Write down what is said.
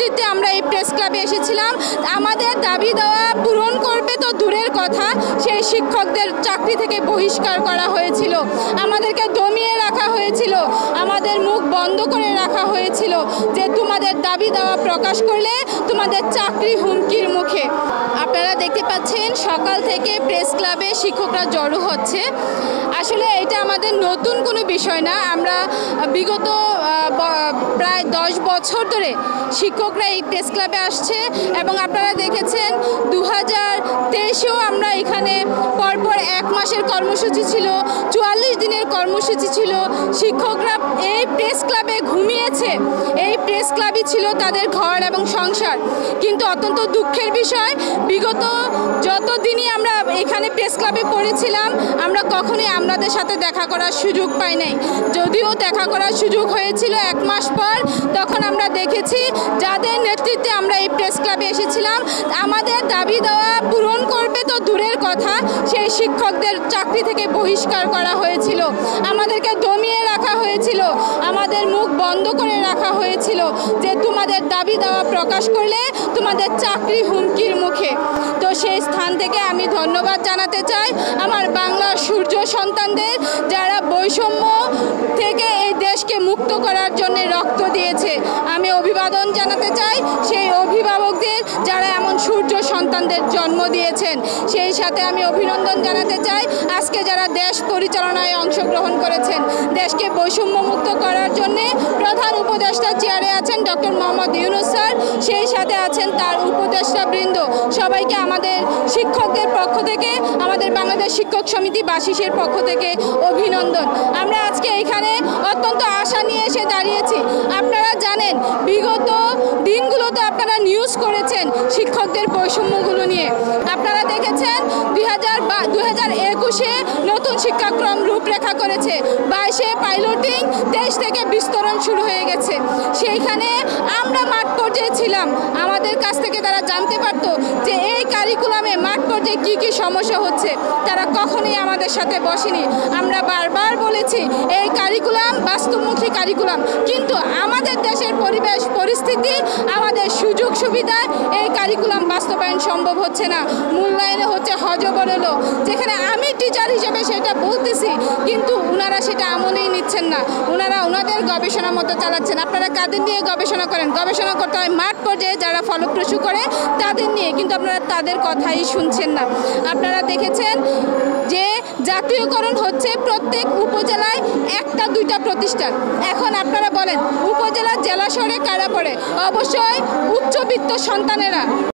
নেতৃত্বে আমরা এই প্রেস ক্লাবে এসেছিলাম। আমাদের দাবি দেওয়া পূরণ করবে তো দূরের কথা, সেই শিক্ষকদের চাকরি থেকে বহিষ্কার করা হয়েছিল, আমাদেরকে দমিয়ে রাখা হয়েছিল, আমাদের মুখ বন্ধ করে রাখা হয়েছিল যে তোমাদের দাবি দেওয়া প্রকাশ করলে তোমাদের চাকরি হুমকির মুখে। আপনারা দেখতে পাচ্ছেন সকাল থেকে প্রেস ক্লাবে শিক্ষকরা জড়ো হচ্ছে। আসলে এটা আমাদের নতুন কোনো বিষয় না, আমরা বিগত প্রায় 10 বছর ধরে শিক্ষকরা এই প্রেস ক্লাবে আসছে এবং আপনারা দেখেছেন 2023-এও আমরা এখানে পরপর 1 মাসের কর্মসূচি ছিল, 44 দিনের কর্মসূচি ছিল। শিক্ষকরা এই প্রেস ক্লাবে ঘুমিয়েছে, এই প্রেস ক্লাবই ছিল তাদের ঘর এবং সংসার। কিন্তু অত্যন্ত দুঃখের বিষয়, বিগত যতদিনই আমরা এখানে প্রেস ক্লাবে পড়েছিলাম আমরা কখনোই আমাদের সাথে দেখা করার সুযোগ পাই নাই। যদিও দেখা করার সুযোগ হয়েছিল 1 মাস পর, তখন আমরা দেখেছি যাদের নেতৃত্বে আমরা এই প্রেস ক্লাবে এসেছিলাম আমাদের দাবি দেওয়া পূরণ করবে তো দূরের কথা, সেই শিক্ষকদের চাকরি থেকে বহিষ্কার করা হয়েছিল, আমাদেরকে দমিয়ে রাখা হয়েছিল, আমাদের মুখ বন্ধ করে রাখা হয়েছিল যে তোমাদের দাবি দেওয়া প্রকাশ করলে তোমাদের চাকরি হুমকির মুখে। তো সেই স্থান থেকে আমি ধন্যবাদ জানাতে চাই আমার বাংলার সূর্য সন্তানদের, যারা বৈষম্য থেকে এই দেশকে মুক্ত করার জন্য রক্ত দিয়েছে। আমি অভিবাদন জানাতে চাই সেই অভিভাবকদের যারা এমন সূর্য সন্তানদের জন্ম দিয়েছেন। সেই সাথে আমি অভিনন্দন জানাতে চাই আজকে যারা দেশ পরিচালনায় অংশগ্রহণ করেছেন। দেশকে বৈষম্য মুক্ত করার জন্য প্রধান উপদেষ্টা চেয়ারে আছেন ডক্টর মোহাম্মদ ইউনূস স্যার, সেই সাথে আছেন তার উপদেষ্টা বৃন্দ। সবাইকে আমাদের শিক্ষকদের পক্ষ থেকে, আমাদের বাংলাদেশ শিক্ষক সমিতি বাসিসের পক্ষ থেকে অভিনন্দন। আমরা আজকে এখানে অত্যন্ত আশা নিয়ে এসে দাঁড়িয়েছি। আপনারা জানেন বিগত দিনগুলোতে আপনারা নিউজ করেছেন শিক্ষকদের বৈষম্যগুলো নিয়ে। আপনারা দেখেছেন 2021-এ নতুন শিক্ষাক্রম রূপরেখা করেছে, 22-এ পাইলটিং, 23 থেকে বিস্তরণ শুরু হয়ে গেছে। সেইখানে আমরা মাঠ পর্যায়ে ছিলাম, আমাদের কাছ থেকে তারা জানতে পারত যে এই কারিকুলামে মাঠ পর্যায়ে কী কী সমস্যা হচ্ছে। তারা কখনোই আমাদের সাথে বসেনি। আমরা বারবার বলেছি এই কারিকুলাম বাস্তবমুখী কারিকুলাম, কিন্তু আমাদের দেশের পরিবেশ পরিস্থিতি, আমাদের সুযোগ সুবিধায় এই কারিকুলাম বাস্তবায়ন সম্ভব হচ্ছে না। মূল্যায়নে হচ্ছে হযবরল, যেখানে আমি টিচার হিসেবে সেটা বলতেছি, কিন্তু ওনারা সেটা আমলেই নিচ্ছেন না। ওনারা ওনাদের গবেষণা মতো চালাচ্ছেন। আপনারা কাদের নিয়ে গবেষণা করেন? গবেষণা করতে হয় মাঠ পর্যায়ে যারা ফলপ্রসূ করে তাদের নিয়ে, কিন্তু আপনারা তাদের কথাই শুনছেন না। আপনারা দেখেছেন যে জাতীয়করণ হচ্ছে প্রত্যেক উপজেলায় 1-2টা প্রতিষ্ঠান। এখন আপনারা বলেন উপজেলা জেলা শহরে কারা পড়ে? অবশ্যই উচ্চবিত্ত সন্তানেরা।